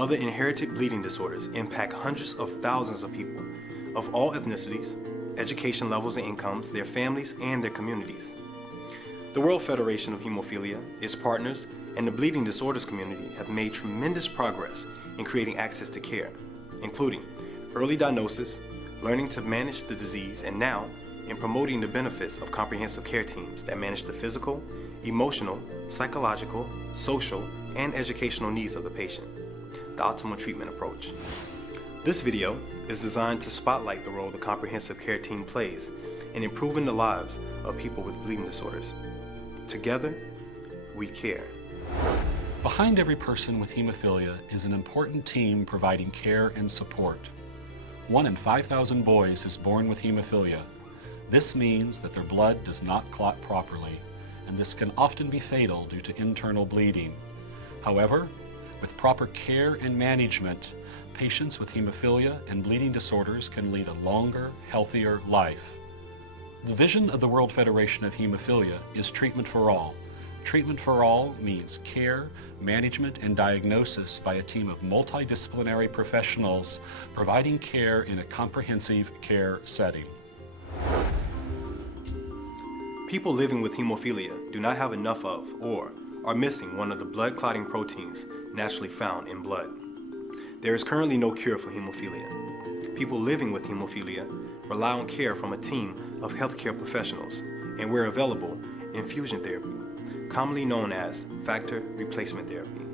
other inherited bleeding disorders impact hundreds of thousands of people of all ethnicities, education levels and incomes, their families, and their communities. The World Federation of Hemophilia, its partners, and the bleeding disorders community have made tremendous progress in creating access to care, including early diagnosis, learning to manage the disease, and now in promoting the benefits of comprehensive care teams that manage the physical, emotional, psychological, social, and educational needs of the patient, the optimal treatment approach. This video is designed to spotlight the role the comprehensive care team plays in improving the lives of people with bleeding disorders. Together, we care. Behind every person with hemophilia is an important team providing care and support. 1 in 5,000 boys is born with hemophilia. This means that their blood does not clot properly, and this can often be fatal due to internal bleeding. However, with proper care and management, patients with hemophilia and bleeding disorders can lead a longer, healthier life. The vision of the World Federation of Hemophilia is treatment for all. Treatment for all means care, management, and diagnosis by a team of multidisciplinary professionals providing care in a comprehensive care setting. People living with hemophilia do not have enough of or are missing one of the blood clotting proteins naturally found in blood. There is currently no cure for hemophilia. People living with hemophilia rely on care from a team of healthcare professionals, and where available, infusion therapy, commonly known as factor replacement therapy.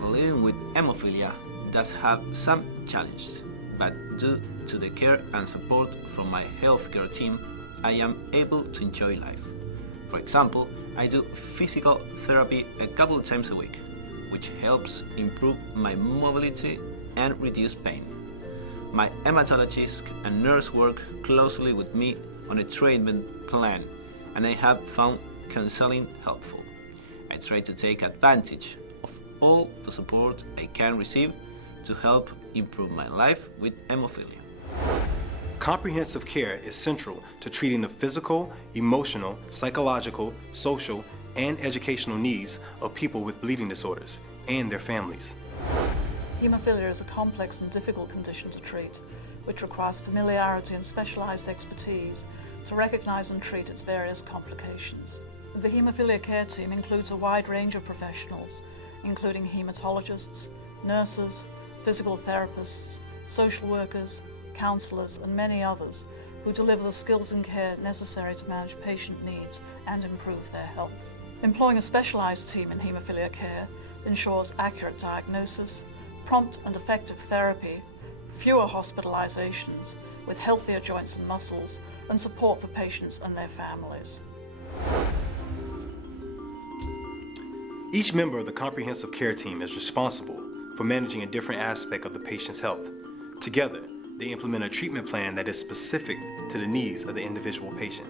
Living with hemophilia does have some challenges, but due to the care and support from my healthcare team, I am able to enjoy life. For example, I do physical therapy a couple of times a week, which helps improve my mobility and reduce pain. My hematologist and nurse work closely with me on a treatment plan, and I have found counseling helpful. I try to take advantage of all the support I can receive to help improve my life with hemophilia. Comprehensive care is central to treating the physical, emotional, psychological, social, and educational needs of people with bleeding disorders and their families. Hemophilia is a complex and difficult condition to treat, which requires familiarity and specialized expertise to recognize and treat its various complications. The hemophilia care team includes a wide range of professionals, including hematologists, nurses, physical therapists, social workers, counselors, and many others who deliver the skills and care necessary to manage patient needs and improve their health. Employing a specialized team in hemophilia care ensures accurate diagnosis, prompt and effective therapy, fewer hospitalizations, with healthier joints and muscles, and support for patients and their families. Each member of the comprehensive care team is responsible for managing a different aspect of the patient's health. Together, they implement a treatment plan that is specific to the needs of the individual patient.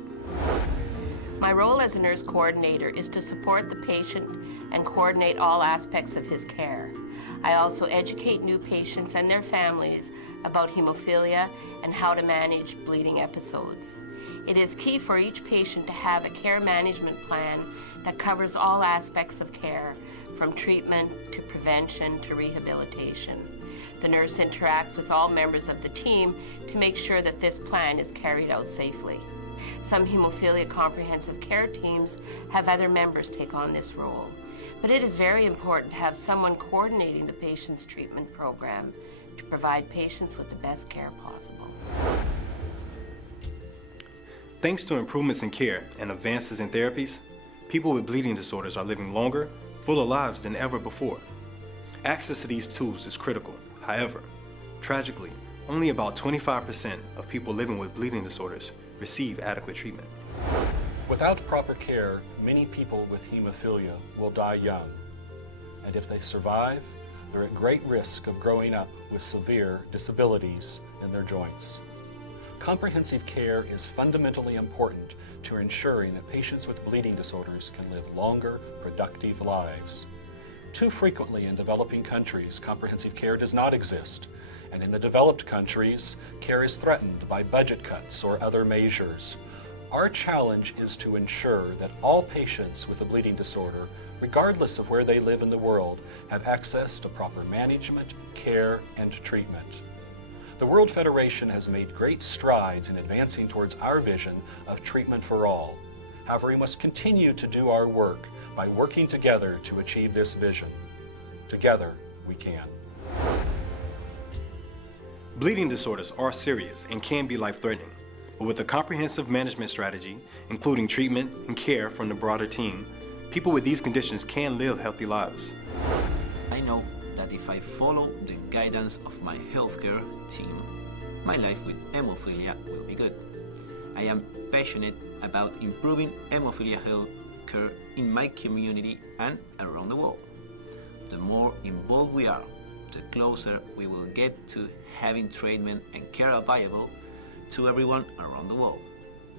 My role as a nurse coordinator is to support the patient and coordinate all aspects of his care. I also educate new patients and their families about hemophilia and how to manage bleeding episodes. It is key for each patient to have a care management plan that covers all aspects of care, from treatment to prevention to rehabilitation. The nurse interacts with all members of the team to make sure that this plan is carried out safely. Some hemophilia comprehensive care teams have other members take on this role, but it is very important to have someone coordinating the patient's treatment program to provide patients with the best care possible. Thanks to improvements in care and advances in therapies, people with bleeding disorders are living longer, fuller lives than ever before. Access to these tools is critical. However, tragically, only about 25% of people living with bleeding disorders receive adequate treatment. Without proper care, many people with hemophilia will die young. And if they survive, they're at great risk of growing up with severe disabilities in their joints. Comprehensive care is fundamentally important to ensuring that patients with bleeding disorders can live longer, productive lives. Too frequently in developing countries, comprehensive care does not exist, and in the developed countries, care is threatened by budget cuts or other measures. Our challenge is to ensure that all patients with a bleeding disorder regardless of where they live in the world, have access to proper management, care, and treatment. The World Federation has made great strides in advancing towards our vision of treatment for all. However, we must continue to do our work by working together to achieve this vision. Together, we can. Bleeding disorders are serious and can be life-threatening, but with a comprehensive management strategy, including treatment and care from the broader team, people with these conditions can live healthy lives. I know that if I follow the guidance of my healthcare team, my life with hemophilia will be good. I am passionate about improving hemophilia health care in my community and around the world. The more involved we are, the closer we will get to having treatment and care available to everyone around the world.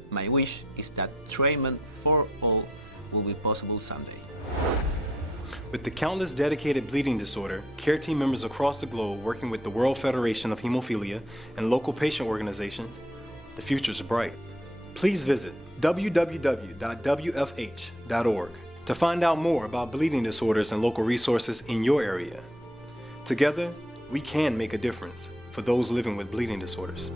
My wish is that treatment for all will be possible someday. With the countless dedicated bleeding disorder care team members across the globe working with the World Federation of Hemophilia and local patient organizations, the future is bright. Please visit www.wfh.org to find out more about bleeding disorders and local resources in your area. Together, we can make a difference for those living with bleeding disorders.